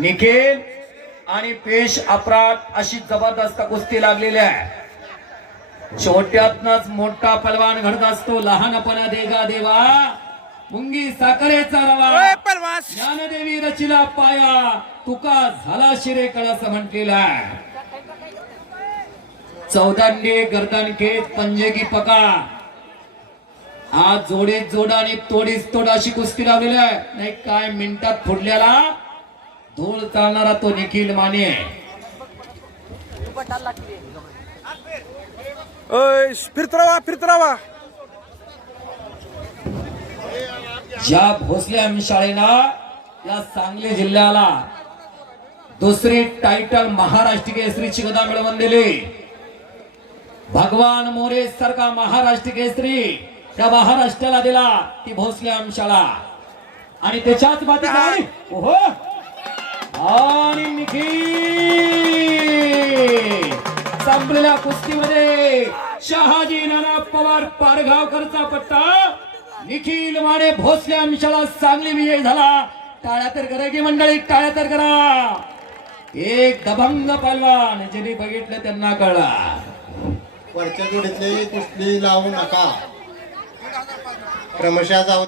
निखिल आणि पेश अपराध अशी जबरदस्त कुस्ती लागलेली आहे. छोट्यातनच मोठा पलवान घडत असतो. लहानपणा देगा देवा. मुंगी साखरेचा रवा. ज्ञानदेवी रचिला पाया. तुका झाला शिरे कळस म्हटलेला चौदांडे गर्दन खेत पंजे की पका. आज जोडीत जोड आणि तोडीस तोड अशी कुस्ती लावलेली आहे. नाही काय मिनिटात फुडल्याला धूळ चालणारा तो निखिल माने. ओय फिरत राहा फिरत राहा ज्या भोसले शाळेला या सांगली जिल्ह्याला दुसरी टायटल महाराष्ट्र केसरीची गदा मिळवून दिली भगवान मोरे सारखा महाराष्ट्र केसरी त्या महाराष्ट्राला दिला ती भोसले आमशाळा आणि त्याच्याच ओहो! आणि निखिल. संपलेल्या कुस्तीमध्ये शहाजी नाना पवार पारगावकरचा पट्टा. निखिल माने भोसले अंशाला चांगली विजय झाला. टाळ्या तर करा की मंडळी टाळ्या तर करा. एक दबंग पालवान ज्यांनी बघितलं त्यांना कळला. वरच्या जोडीतले कुस्ती लावू नका. क्रमशः जाऊ